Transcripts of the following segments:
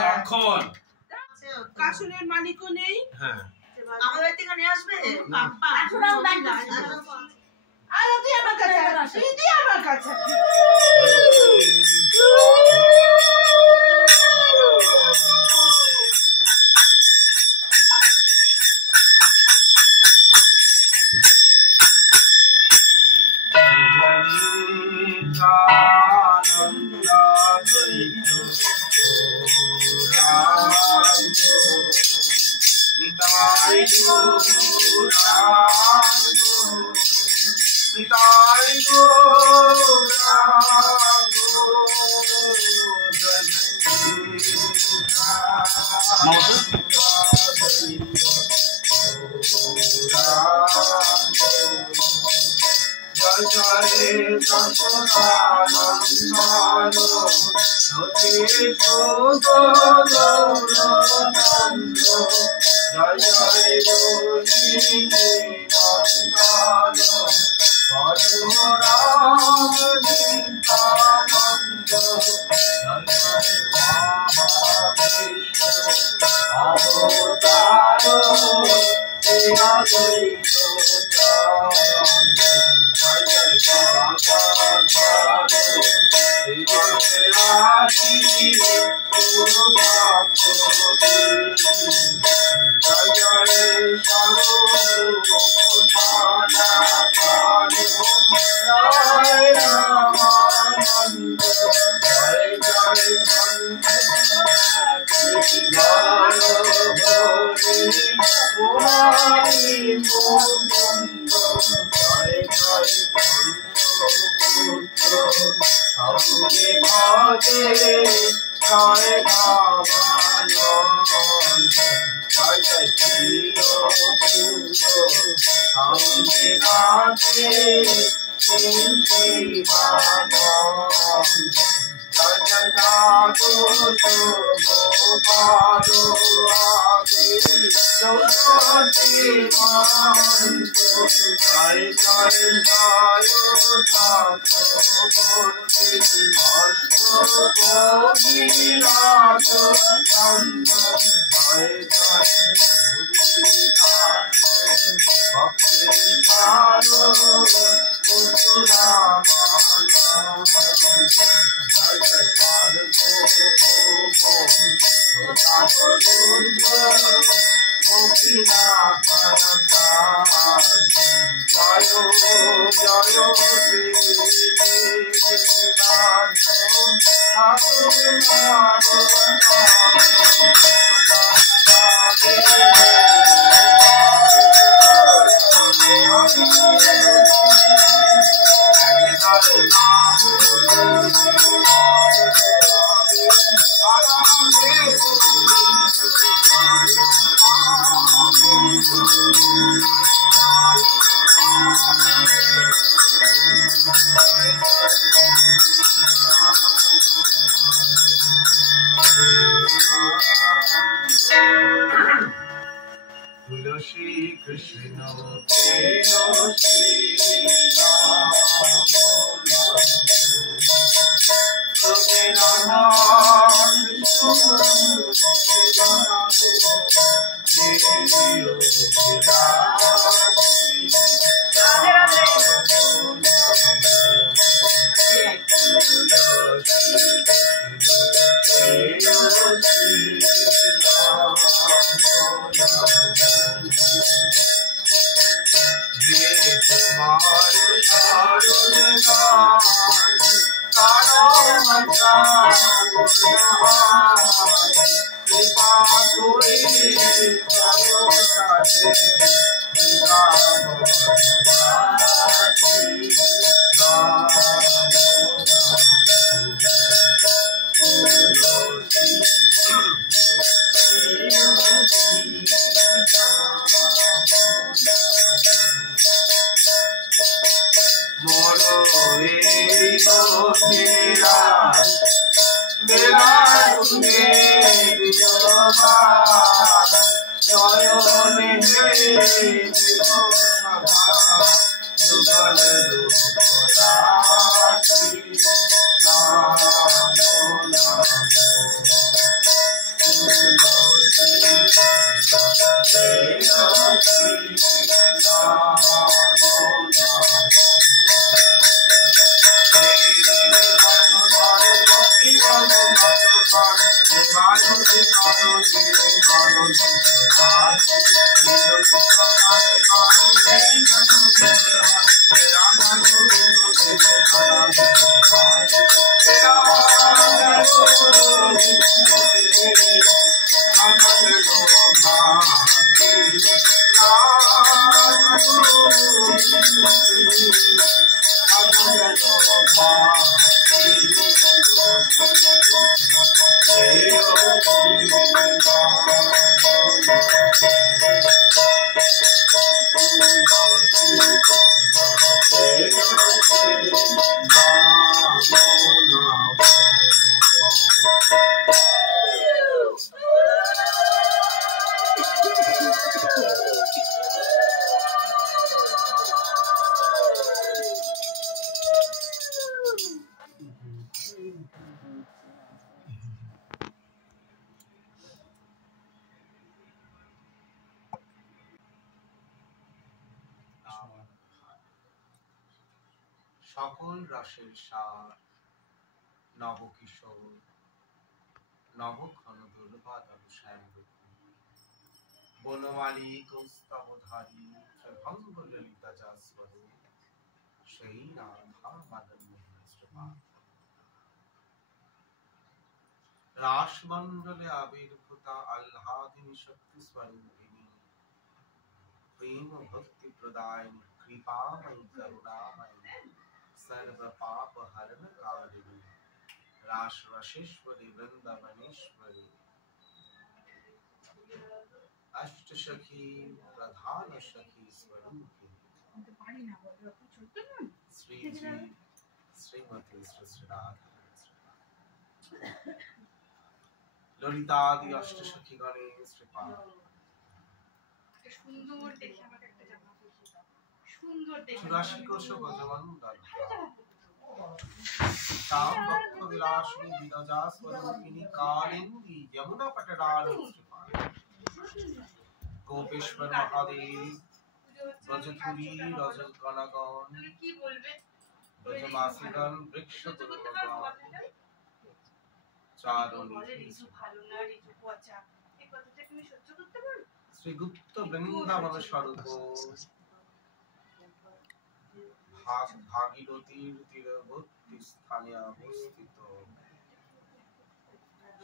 তখন কাশনের মালিকও নেই। হ্যাঁ আমাদের থেকে নিয়ে আসবে আর তুই আমার কাছে তুই আমার কাছে সকল রসের সার নবকিশোর নবক্ষণ দুর্বাদল শ্যামরূপী বনমালী কৌস্তবধারী ভঙ্গ ললিতা যাস্বরূপ সেই রাধা মাদন মহেন্দ্রপা রাসমণ্ডলে আবির্ভূতা আহ্লাদিনী শক্তি স্বরূপিণী প্রেম ভক্তি প্রদায়িনী কৃপাময়ী করুণাময়ী सर्व पाप हरण कारिणी रास रसेश्वरी वृंदावनेश्वरी अष्ट सखी प्रधान सखी स्वरूपी श्री जी श्रीमती श्री राधा ललितादि अष्ट सखी गणेश कृपा সুন্দর দেখে আমাকে একটা জামা পরিয়ে দাও সুন্দর দেখে 84 কোষ গজমণ্ডল श्याम बक्ष विलासिनी विरजा स्वरूपिणी कालिंदी यमुना पटरानी गोपेश्वर महादेव ब्रजधुरी रजत गणगण কি বলবে ब्रजवासीगण वृक्ष दुर्गण चारुणी ঋতু ভালো না ঋতু পচা এই কথাটা তুমি সহ্য করতে পারো श्री गुप्त वृंदावन स्वरूप ভাগীরথীর তীরবর্তী স্থানে অবস্থিত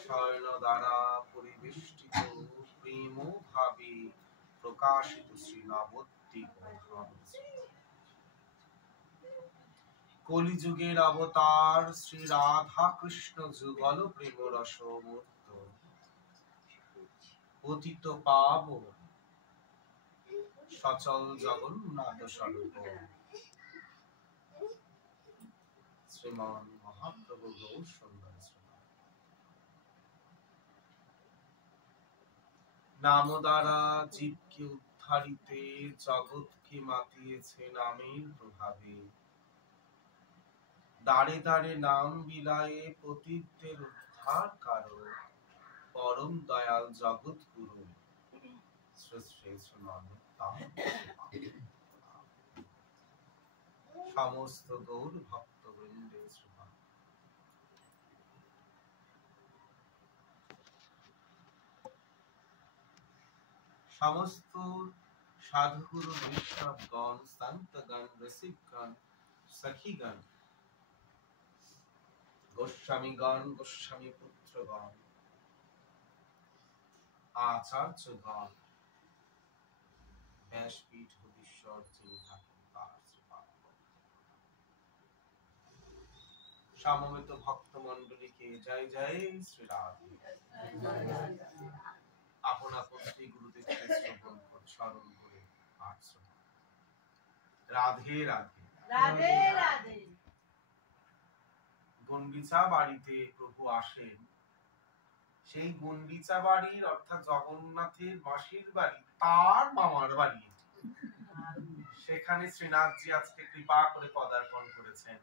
শয়ন দ্বারা পরিবেষ্টিত প্রেম ভাবে প্রকাশিত শ্রী নবদ্বীপ কলিযুগের অবতার শ্রী রাধা কৃষ্ণ যুগল প্রেম রসমূর্ত পতিত পাবন সচল জগন্নাথ স্বরূপ শ্রীমান মহাপ্রভু গৌর সুন্দর নাম দ্বারা জীবকে উদ্ধারিতে জগৎকে মাতিয়েছে নামের প্রভাবে দাঁড়ে দাঁড়ে নাম বিলায়ে পতিতদের উদ্ধার কারো পরম দয়াল জগৎ গুরু শ্রী শ্রী শ্রীমান সমস্ত গৌর ভক্তবৃন্দে শ্রীমান সমস্ত সাধুগুরু বৈষ্ণবগণ সন্তগণ রসিকগণ সখীগণ গোস্বামীগণ গোস্বামী পুত্রগণ আচার্যগণ ব্যাসপীঠ ঈশ্বর যিনি থাকেন তার সমবেত ভক্ত মন্ডলীকে জয় জয় শ্রী রাধে আপন আপন শ্রী গুরুদেব শ্রবণ স্মরণ করে পাঠ রাধে রাধে রাধে রাধে গন্ডিচা বাড়িতে প্রভু আসেন সেই গন্ডিচা বাড়ির অর্থাৎ জগন্নাথের মাসির বাড়ি তার মামার বাড়ি সেখানে শ্রীনাথজি আজকে কৃপা করে পদার্পণ করেছেন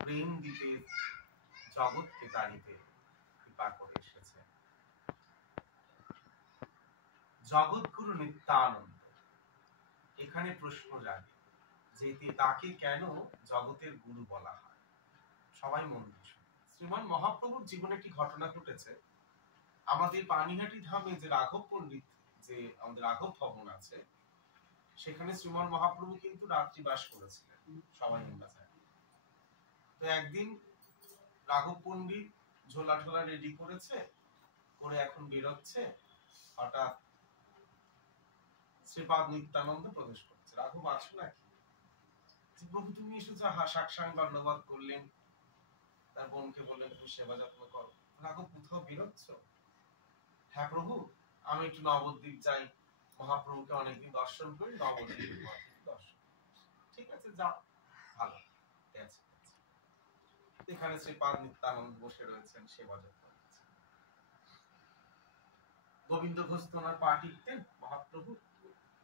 প্রেম দিতে জগৎকে তাড়িতে কৃপা করে এসেছেন জগৎগুরু নিত্যানন্দ এখানে প্রশ্ন জাগে যে তাকে কেন জগতের গুরু বলা হয় সবাই মন দিয়ে শুনুন। শ্রীমান মহাপ্রভুর জীবনে একটি ঘটনা ঘটেছে। আমাদের পানিহাটি ধামে যে রাঘব পণ্ডিত, যে আমাদের রাঘব ভবন আছে, সেখানে শ্রীমান মহাপ্রভু কিন্তু রাত্রিবাস করেছিলেন, সবাই আমরা জানি। তো একদিন রাঘব পণ্ডিত ঝোলা ঠোলা রেডি করেছে, করে এখন বেরোচ্ছে, হঠাৎ শ্রীপাদ নিত্যানন্দ প্রবেশ করছে। রাঘব আছো নাকি? প্রভু তুমি এসেছো, সাক্ষাৎ ধন্যবাদ করলেন। তার বোনকে বললেন তুমি সেবা যত্ন করো। রাঘব কোথাও বেরোচ্ছ? হ্যাঁ প্রভু, আমি একটু নবদ্বীপ যাই, মহাপ্রভুকে অনেকদিন দর্শন করি, নবদ্বীপ দর্শন। ঠিক আছে, যাও, ভালো আছে। এখানে শ্রীপাদ নিত্যানন্দ বসে রয়েছেন, সেবা যত্ন করছেন। গোবিন্দ ঘোষ ওনার পা টিপতেন মহাপ্রভু।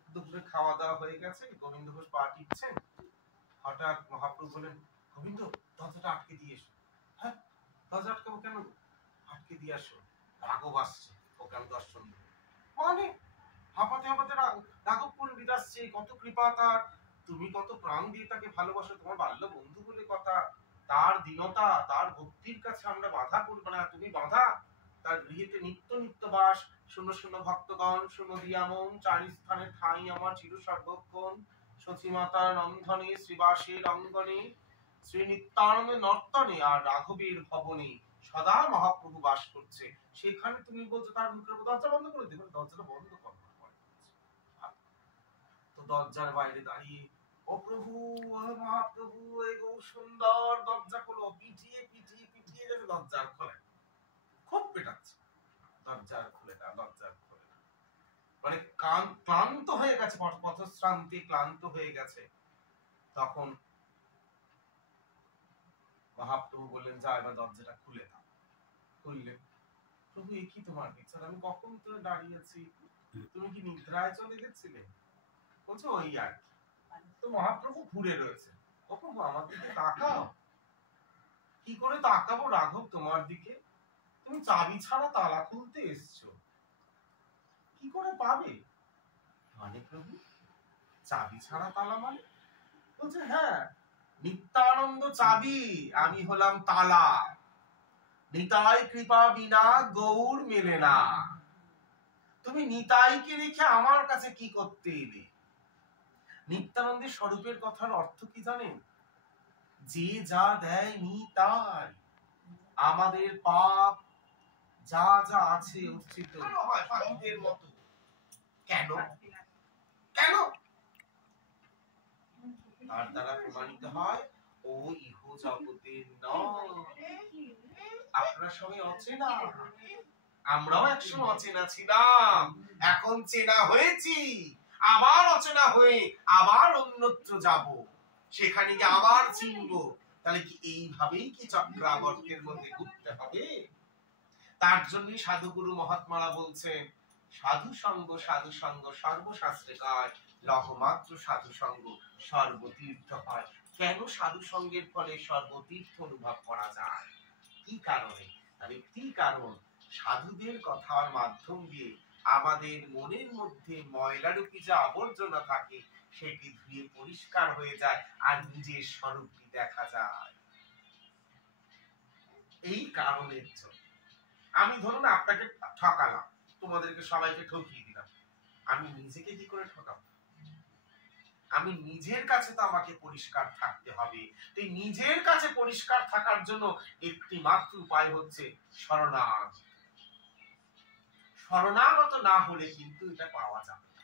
দুপুরে খাওয়া দাওয়া হয়ে গেছে, গোবিন্দ ঘোষ পা টিপছেন। হঠাৎ মহাপ্রভু বলেন, গোবিন্দ দরজাটা আটকে দিয়ে এসো। হ্যাঁ, দরজা আটকাবো কেন? আটকে দিয়ে আসো, রাঘব আসছে, ওকে আমি দর্শন দেবো। মানে হাঁপাতে হাঁপাতে রাঘব পণ্ডিত আসছে, কত কৃপা তার, তুমি কত প্রাণ দিয়ে তাকে ভালোবাসো, তোমার বাল্য বন্ধু বলে কথা, তার দীনতা, তার ভক্তির কাছে আমরা বাধা করবো না, তুমি বাধা। তার গৃহেতে নিত্য নিত্য বাস, শূন্য শূন্য ভক্তগণ, শূন্য দিয়ামন, চারি স্থানে ঠাঁই আমার চির সর্বক্ষণ, সতী মাতার নন্দনে, শ্রীবাসের অঙ্গনে, শ্রী নিত্যানন্দের নর্তনে, আর রাঘবের ভবনে সদা মহাপ্রভু বাস করছে। সেখানে তুমি বলছো তার মুখের উপর দরজা বন্ধ করে দেবে? দরজাটা বন্ধ করো। তো দরজার বাইরে দাঁড়িয়ে, ও প্রভু, ও মহাপ্রভু, এগো সুন্দর, দরজা খোলো। পিটিয়ে পিটিয়ে পিটিয়ে যাবে, দরজার খোলে, খুব পেটাচ্ছে, দরজার খুলে না, দরজার খুলে না। মানে ক্লান্ত হয়ে গেছে, পথশ্রান্তি ক্লান্ত হয়ে গেছে। তখন মহাপ্রভু বললেন, যা এবার দরজাটা খুলে দাও। খুললেন। প্রভু, এ কি তোমার বিচার? আমি কখন ধরে দাঁড়িয়ে আছি, তুমি কি নিদ্রায় চলে গেছিলে? বলছো ওই আর কি। তো মহাপ্রভু ঘুরে রয়েছে, ও প্রভু আমার দিকে তাকাও। কি করে তাকাবো রাঘব তোমার দিকে? তুমি চাবি ছাড়া তালা খুলতে এসছো, কি করে পাবে? মানে প্রভু, চাবি ছাড়া তালা মানে? বলছে হ্যাঁ, নিত্যানন্দ চাবি, আমি হলাম তালা। নিতাই কৃপা বিনা গৌর মেলে না। তুমি নিতাইকে রেখে আমার কাছে কি করতে এলে? নিত্যানন্দের স্বরূপের কথার অর্থ কি জানেন? যে যা দেয় নিতাই, আমাদের পাপ যা যা আছে উচ্ছিত হয় পাখিদের মতো। কেন? কেন? তার দ্বারা প্রমাণিত হয় ও ইহ জগতের নয়। আপনারা সবাই অচেনা, আমরাও একসময় অচেনা ছিলাম, এখন চেনা হয়েছি, আবার অচেনা হয়ে আবার অন্যত্র যাব, সেখানে গিয়ে আবার চিনব। তাহলে কি এইভাবেই কি চক্রাবর্তের মধ্যে ঘুরতে হবে? তার জন্যই সাধুগুরু মহাত্মারা বলছেন, সাধু সঙ্গ সর্বশাস্ত্রে কয়, লহমাত্র সাধু সঙ্গ সর্বতীর্থ হয়। কেন সাধু সঙ্গের ফলে সর্বতীর্থ অনুভব করা যায়? কি কারণে? তার একটি কারণ, সাধুদের কথার মাধ্যম দিয়ে আমাদের মনের মধ্যে ময়লারূপী যা আবর্জনা থাকে সেটি ধুয়ে পরিষ্কার হয়ে যায়, আর নিজের স্বরূপটি দেখা যায়। এই কারণের জন্য আমি ধরুন আপনাকে ঠকালাম, তোমাদেরকে সবাইকে ঠকিয়ে দিলাম, আমি নিজেকে কি করে ঠকাবো? আমি নিজের কাছে তো আমাকে পরিষ্কার থাকতে হবে। তাই নিজের কাছে পরিষ্কার থাকার জন্য একটি মাত্র উপায় হচ্ছে শরণাগত। শরণাগত না হলে কিন্তু এটা পাওয়া যাবে না।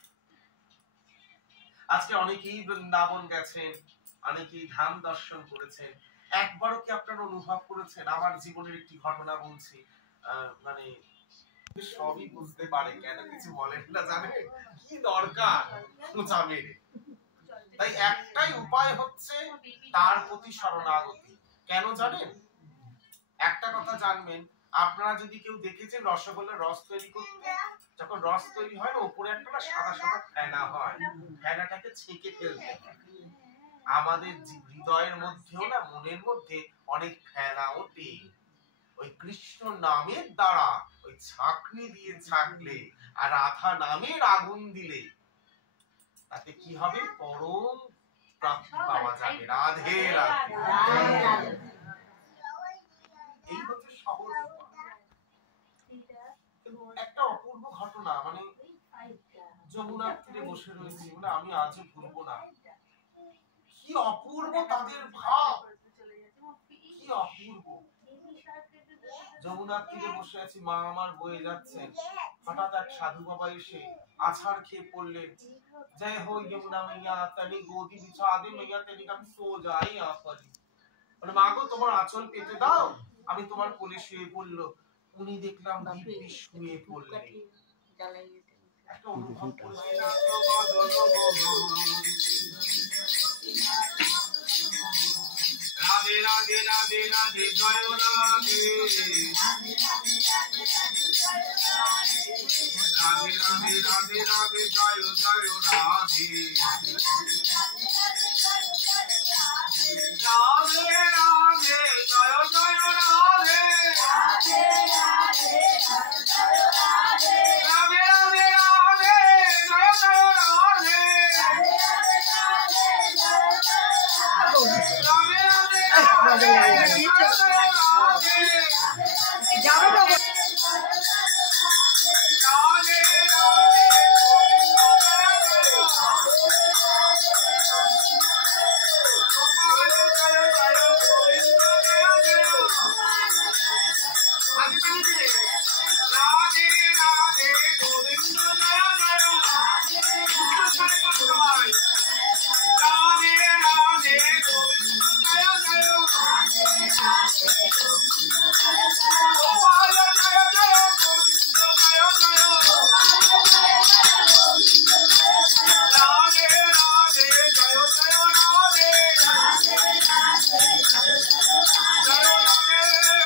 আজকে অনেকেই বৃন্দাবন গেছেন, অনেকেই ধাম দর্শন করেছেন, একবারও কি আপনারা অনুভব করেছেন? আমার জীবনের একটি ঘটনা বলছি, মানে সবই বুঝতে পারে, কেন কিছু বলেন না জানেন? কি দরকার খোঁচা মেরে। তাই একটাই উপায় হচ্ছে তার প্রতি শরণাগতি। কেন জানেন? একটা কথা জানবেন, আপনারা যদি কেউ দেখেছেন রসগোল্লার রস তৈরি করতে, যখন রস তৈরি হয় না, উপরে একটা না সাদা সাদা ফেনা হয়, ফেনাটাকে ছেঁকে ফেলতে হয়। আমাদের হৃদয়ের মধ্যেও না, মনের মধ্যে অনেক ফেনা ওঠে। ওই কৃষ্ণ নামের দ্বারা ওই ছাঁকনি দিয়ে ছাঁকলে আর রাধা নামের আগুন দিলে তাতে কি হবে? পরম প্রাপ্তি পাওয়া যাবে। রাধে রাধে। ঘটনা, মানে যমুনার তীরে বসে রয়েছি বলে আমি আজও ভুলবো না। কি অপূর্ব তাদের ভাব, কি অপূর্ব। যমুনার তীরে বসে আছি, মা আমার বয়ে যাচ্ছে, হঠাৎ এক সাধু বাবা এসে আছাড় খেয়ে পড়লেন, জয় हो यमुना मैया तनी गोदी बिछा दे मैया तेरी हम सो जाए यहाँ पर। মানে মা গো তোমার আঁচল পেতে দাও, আমি তোমার কোলে শুয়ে পড়লো। উনি দেখলাম দিব্যি শুয়ে পড়লেন। একটা অনুভব করলেন, রাধে রাধে রাধে রাধে জয় রাধে, রাধে রাধে রাধে রাধে জয় জয় রাধে, রাধে রাধে জয় জয় রাধে, রাধে রাধে রাধে রাধে জয় জয় রাধে,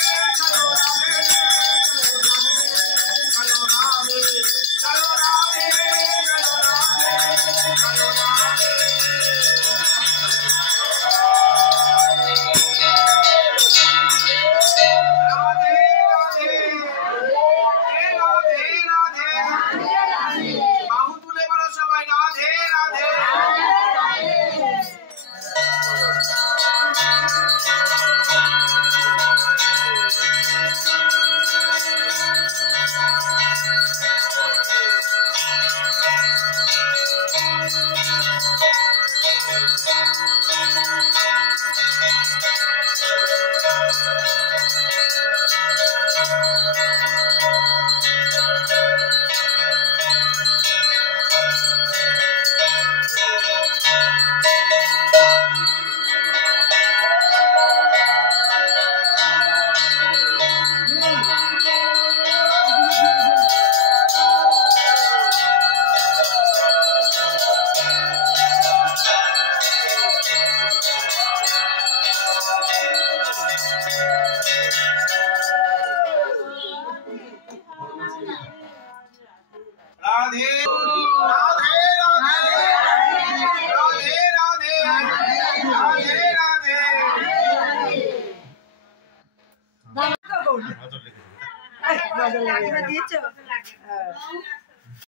राधे राधे राधे राधे राधे राधे राधे।